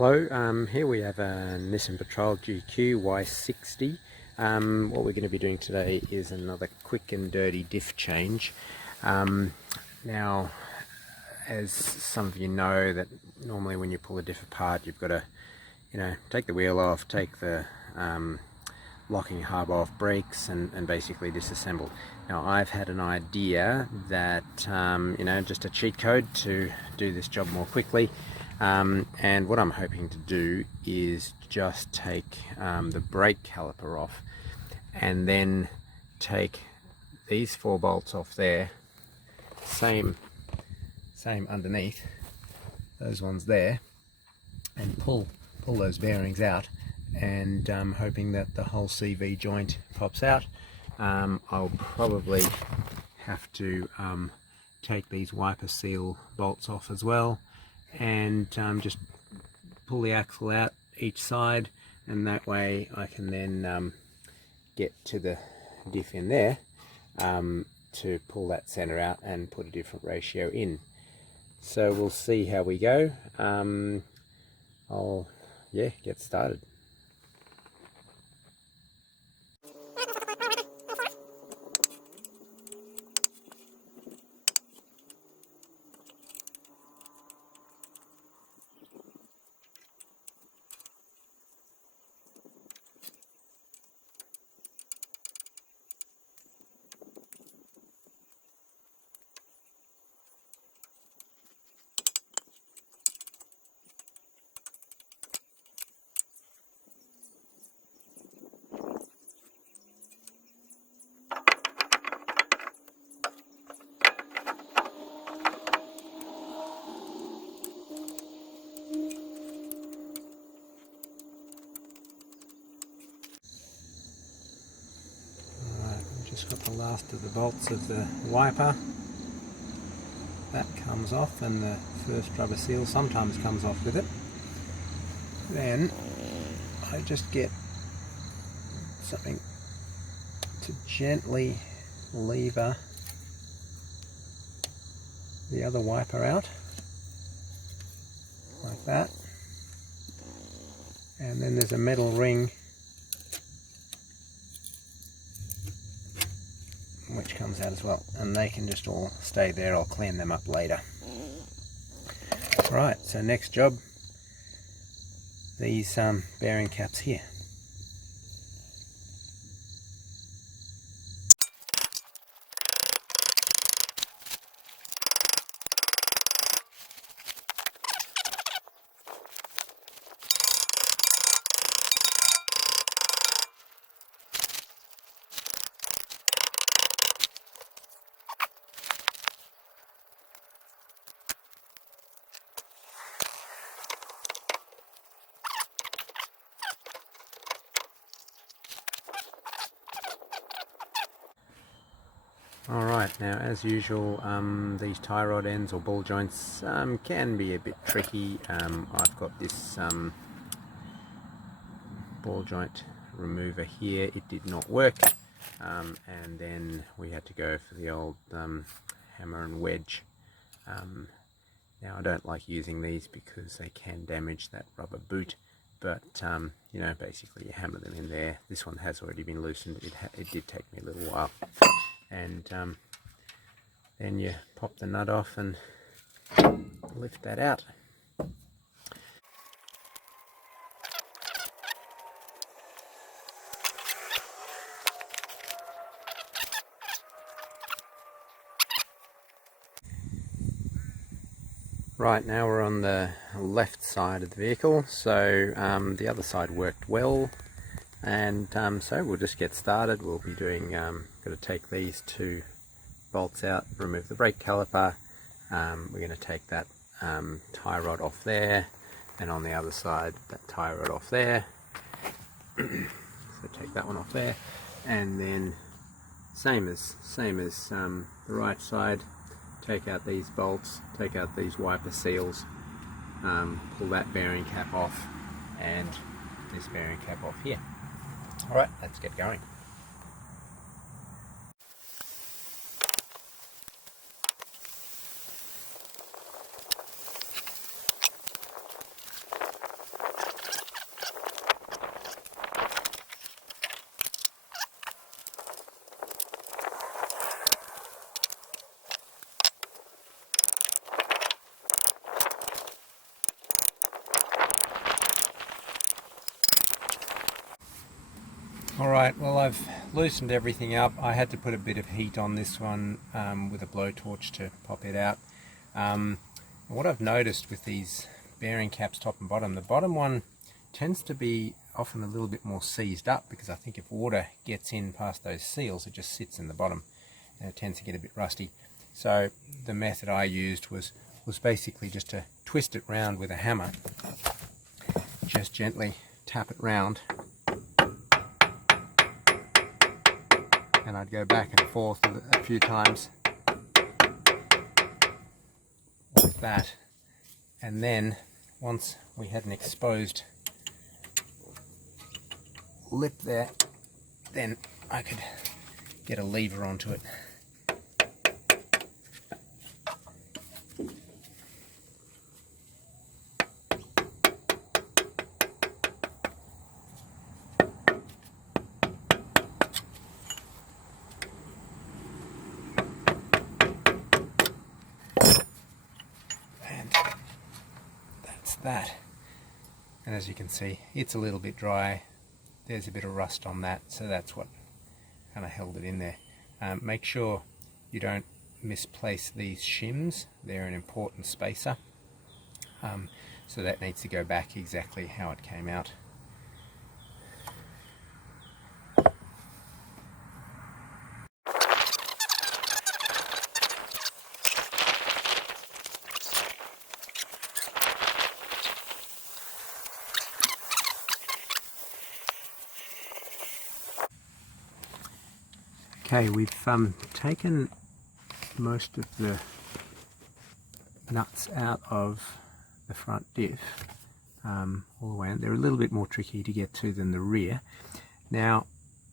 Hello, here we have a Nissan Patrol GQ Y60. What we're going to be doing today is another quick and dirty diff change. Now, as some of you know, that normally when you pull a diff apart, you've got to, take the wheel off, take the locking hub off, brakes, and basically disassemble. Now, I've had an idea that, just a cheat code to do this job more quickly. And what I'm hoping to do is just take the brake caliper off and then take these 4 bolts off there, same underneath those ones there, and pull those bearings out, and hoping that the whole CV joint pops out. I'll probably have to take these wiper seal bolts off as well, and just pull the axle out each side, and that way I can then get to the diff in there to pull that center out and put a different ratio in. So we'll see how we go. I'll get started. Just got the last of the bolts of the wiper. That comes off, and the first rubber seal sometimes comes off with it. Then I just get something to gently lever the other wiper out, like that. And then there's a metal ring which comes out as well, and they can just all stay there. I'll clean them up later. Right, so next job, these bearing caps here. Alright, now as usual, these tie rod ends or ball joints can be a bit tricky. I've got this ball joint remover here. It did not work, and then we had to go for the old hammer and wedge. Now I don't like using these because they can damage that rubber boot, but basically you hammer them in there. This one has already been loosened. It did take me a little while. And then you pop the nut off and lift that out. Right, now we're on the left side of the vehicle, so the other side worked well, and so we'll just get started. We'll be doing, got to take these 2 bolts out, remove the brake caliper. We're going to take that tie rod off there, and on the other side that tie rod off there. So take that one off there, and then same as the right side. Take out these bolts, take out these wiper seals, pull that bearing cap off, and this bearing cap off here. Alright, let's get going. Alright, well, I've loosened everything up. I had to put a bit of heat on this one with a blowtorch to pop it out. What I've noticed with these bearing caps, top and bottom, the bottom one tends to be often a little bit more seized up, because I think if water gets in past those seals, it just sits in the bottom and it tends to get a bit rusty. So the method I used was basically just to twist it round with a hammer, just gently tap it round, and I'd go back and forth a few times like that, and then once we had an exposed lip there, then I could get a lever onto it. That, and as you can see, it's a little bit dry. There's a bit of rust on that, so that's what kind of held it in there. Make sure you don't misplace these shims. They're an important spacer, so that needs to go back exactly how it came out. Okay, we've taken most of the nuts out of the front diff all the way, and they're a little bit more tricky to get to than the rear. Now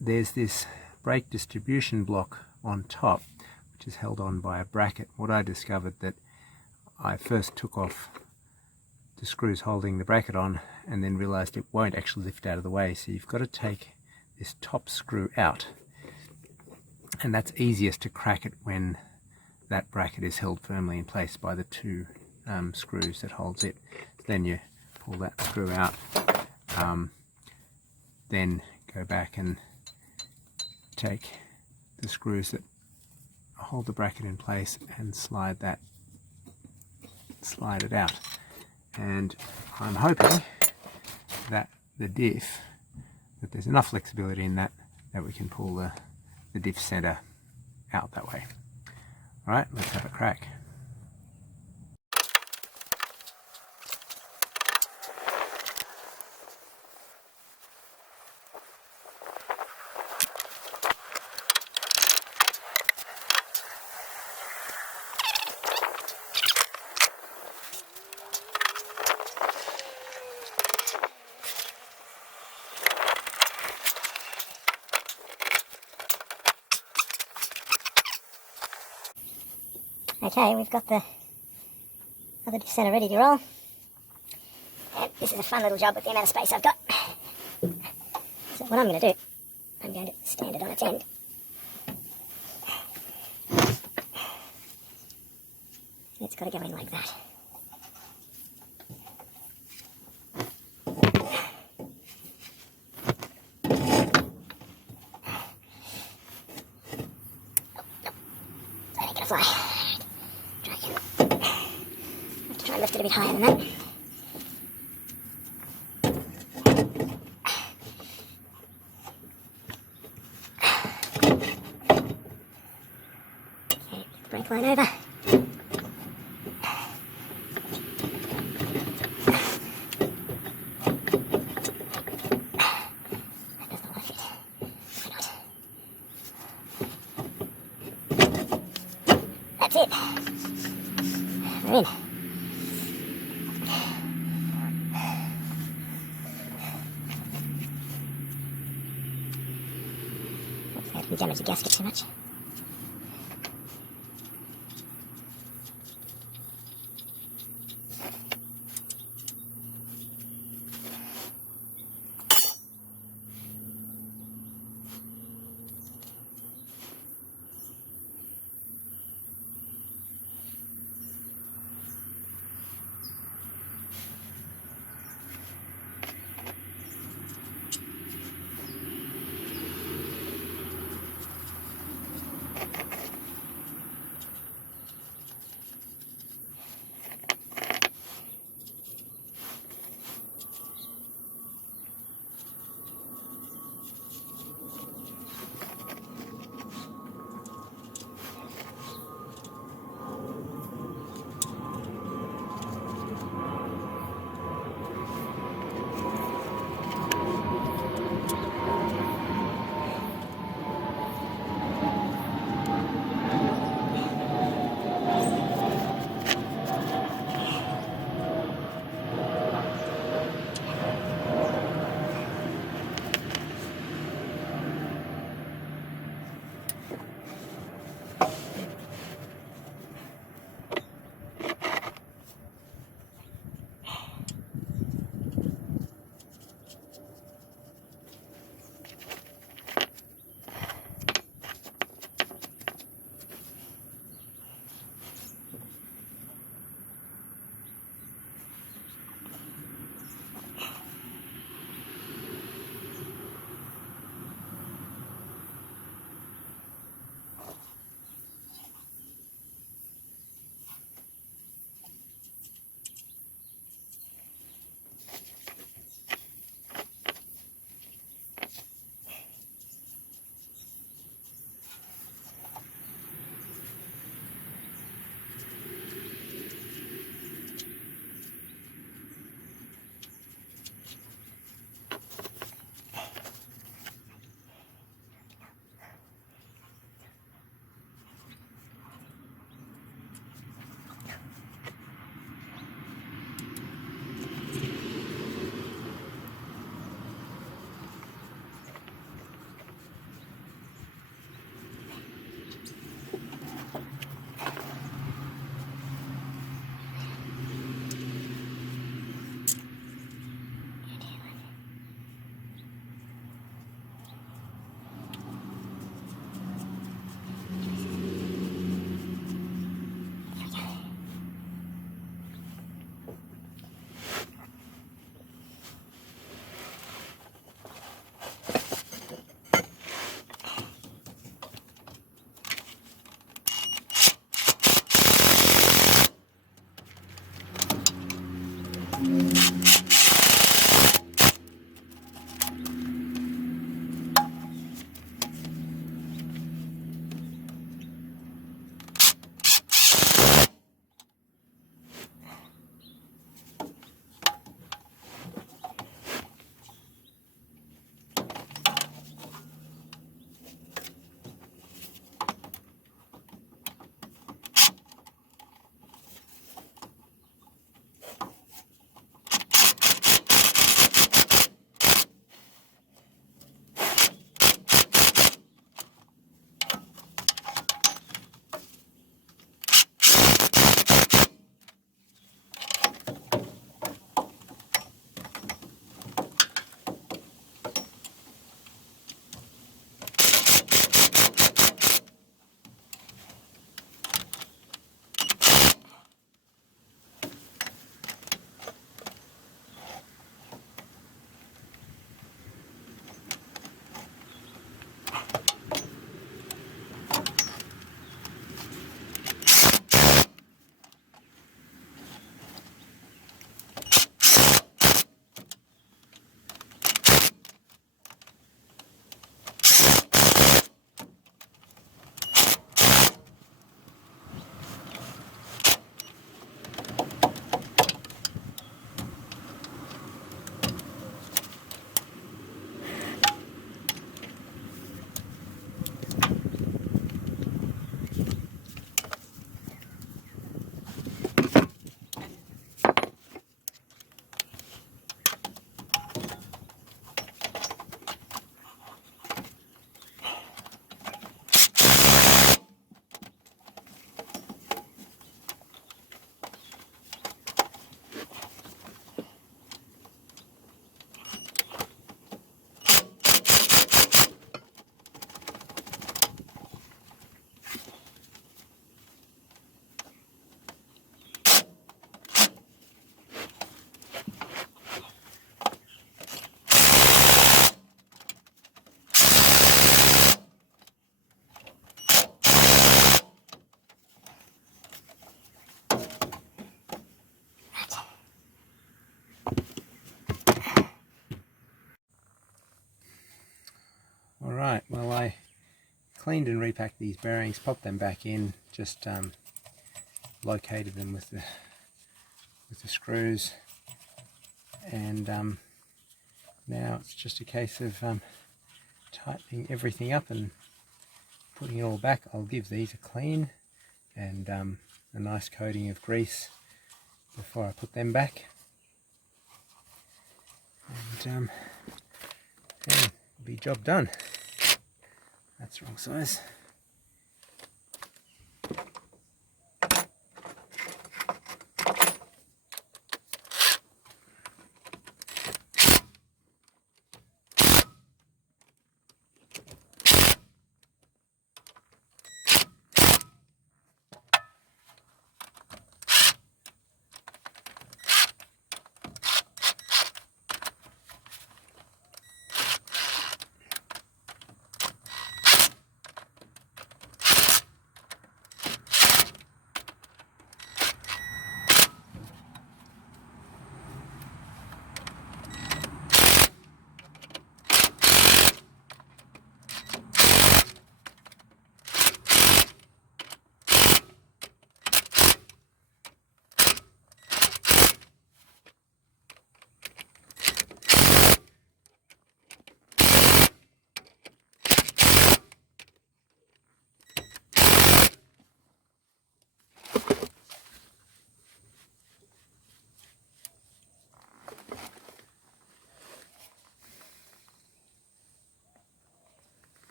there's this brake distribution block on top, which is held on by a bracket. What I discovered, that I first took off the screws holding the bracket on and then realized it won't actually lift out of the way, so you've got to take this top screw out. And that's easiest to crack it when that bracket is held firmly in place by the two screws that holds it. Then you pull that screw out, then go back and take the screws that hold the bracket in place and slide it out. And I'm hoping that the diff, that there's enough flexibility in that we can pull the diff center out that way. Alright, let's have a crack. Okay, we've got the other diff center ready to roll. And this is a fun little job with the amount of space I've got. So what I'm going to do, I'm going to stand it on its end. It's got to go in like that. That ain't going to fly. Try and lift it a bit higher than that. Okay, brake line over. That does not want to fit. Why not? That's it. We're in. I didn't damage the gasket too much. Alright, well I cleaned and repacked these bearings, popped them back in, just located them with the screws, and now it's just a case of tightening everything up and putting it all back. I'll give these a clean and a nice coating of grease before I put them back, and yeah, be job done. That's the wrong size.